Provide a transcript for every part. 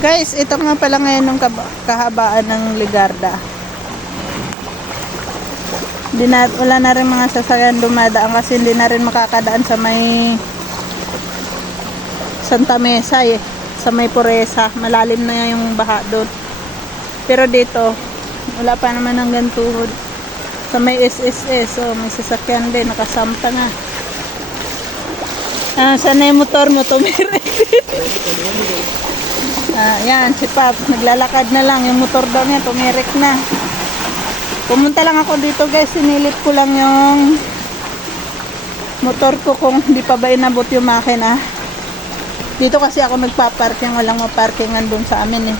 Guys, ito nga pala ngayon ng kahabaan ng Ligarda. Wala na rin mga sasakyan dumadaan kasi hindi na rin makakadaan sa may Santa Mesa sa may Puresa. Malalim na yung baha doon. Pero dito, wala pa naman hanggang tuhod. Sa may SSS, may sasakyan din, nakasampa na. Sana yung motor mo, tumirik. Yan, si Paps, naglalakad na lang. Yung motor daw niya, tumirik na. Pumunta lang ako dito guys, sinilip ko lang yung motor ko kung hindi pa ba inabot yung makina. Dito kasi ako nagpa-parking, walang maparkingan doon sa amin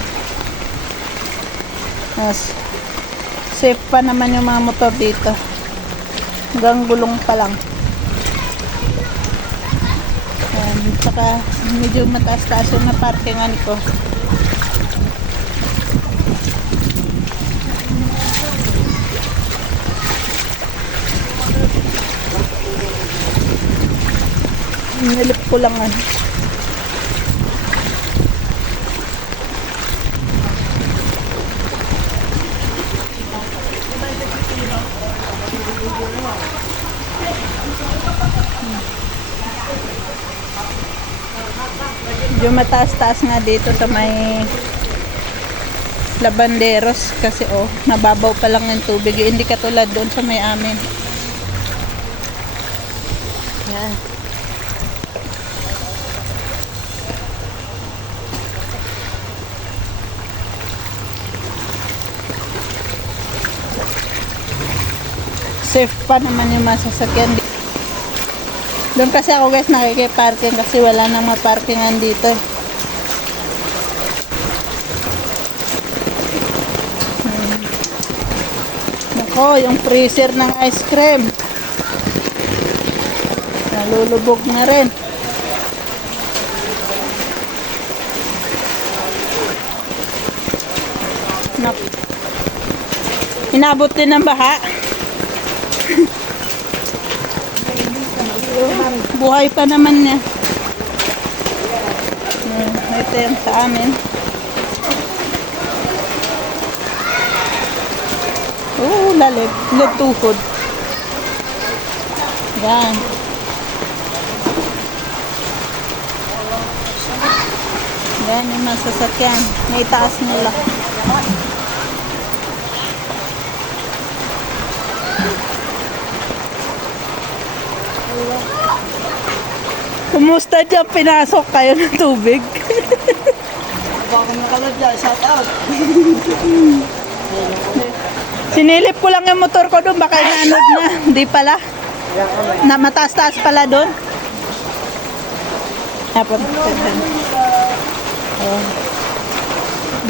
safe pa naman yung mga motor dito. Hanggang gulong pa lang. Saka medyo mataas-taas yung naparkingan ko. Nilip ko lang Medyo mataas-taas nga dito sa may Labanderos kasi nababaw pa lang ng tubig. Hindi katulad doon sa may amin. Yan. Safe pa naman yung masasakyan dito. Doon kasi ako guys nakikiparking kasi wala nang maparkingan dito. Nako, yung freezer ng ice cream. Nalulubog na rin. Nako. Inabot din ng baha. Buhay pa naman niya. Ito yung sa amin. Lalim. Tuhod. Yan. Yan yung masasakyan. May taas nila. Kumusta dyan? Pinasok kayo ng tubig? Baka nakalad dyan, shout out. Sinilip ko lang yung motor ko doon, baka inaanod na. Hindi pala. Na mataas-taas pala doon.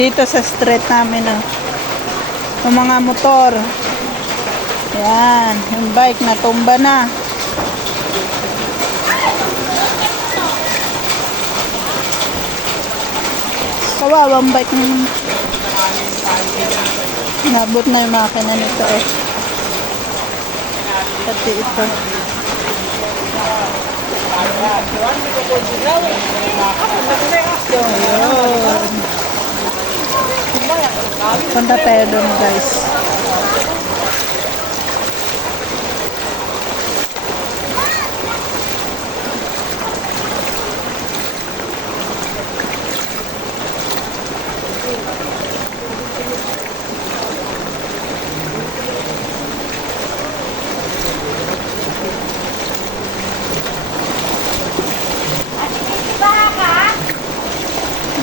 Dito sa street namin yung mga motor. Yan, yung bike natumba na. Kawawang bike nabot na yung makina nito pati ito. Punta tayo doon guys.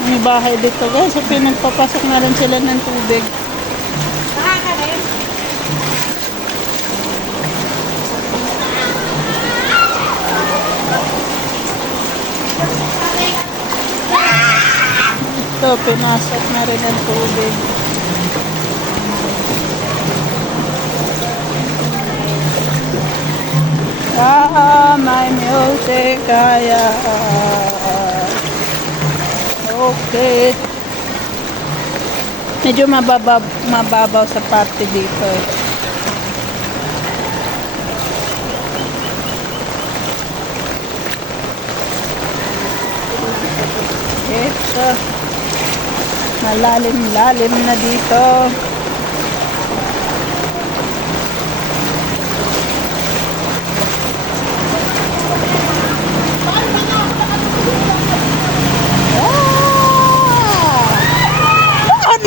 May bahay dito guys, so pinagpapasok na rin sila ng tubig. Ito, pinasok na rin ang tubig. May music kaya. Okay. Medyo mababaw sa parte dito Okay, so Malalim-lalim na dito.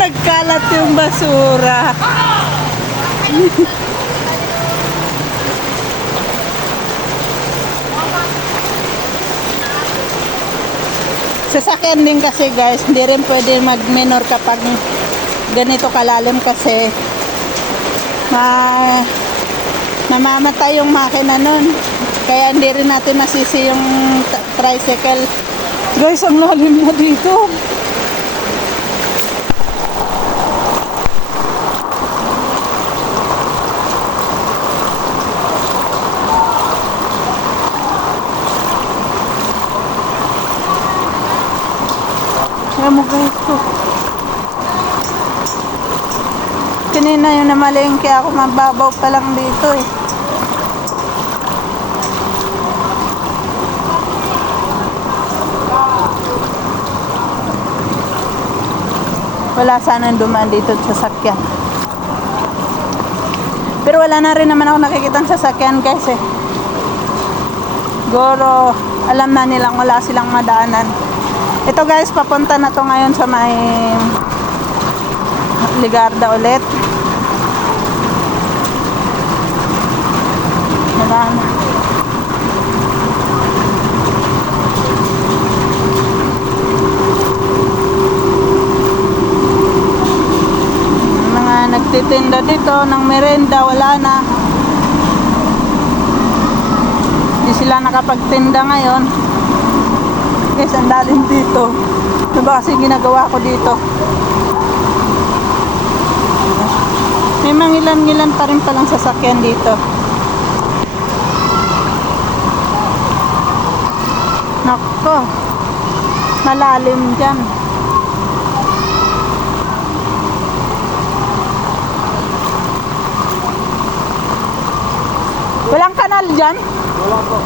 Nagkalat yung basura. Sasakyan din kasi guys, hindi rin pwede mag-minor kapag ganito kalalim kasi mamamatay yung makina nun. Kaya hindi rin natin masisi yung tricycle. Guys, ang lalim na dito. Ayan mo guys ko. Kanina yung namalengke ako, mababaw pa lang dito eh. Wala sanang dumaan dito sa sasakyan. Pero wala na rin naman ako nakikitang sasakyan guys eh. Siguro alam na nilang wala silang madaanan. Ito guys, papunta na to ngayon sa may Ligarda ulit. Marami. Mga nagtitinda dito ng merenda, wala na. Hindi sila nakapagtinda ngayon. Guys, ang lalim dito. Ano ba kasi ginagawa ko dito? May mangilan-ngilan pa rin palang sasakyan dito. Nako, malalim dyan. Walang kanal dyan? Wala po.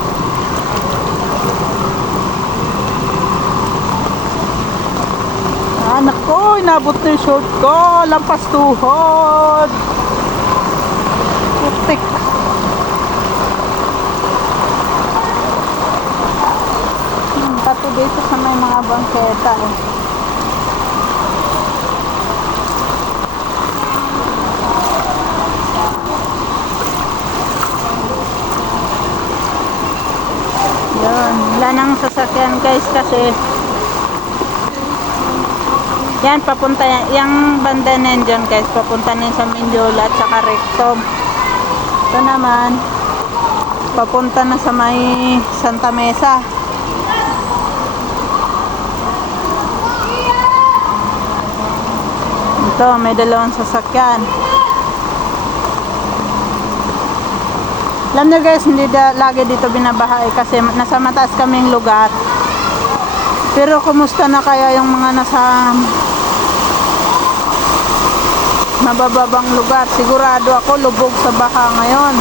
Anak ko, inabot na yung short ko. Lampas tuhod. Putik. Tato dito sa may mga bangketa eh. Yan, wala nang sasakyan guys kasi yan, papunta yan. Yung banda na yan dyan guys, papunta na yan sa Mindiola at saka Recto. Ito naman, papunta na sa may Santa Mesa. Ito, may dalawang sasakyan. Alam nyo guys, hindi lagi dito binabaha kasi nasa mataas kaming lugar. Pero kumusta na kaya yung mga nasa mabababang lugar? Sigurado ako lubog sa baha ngayon.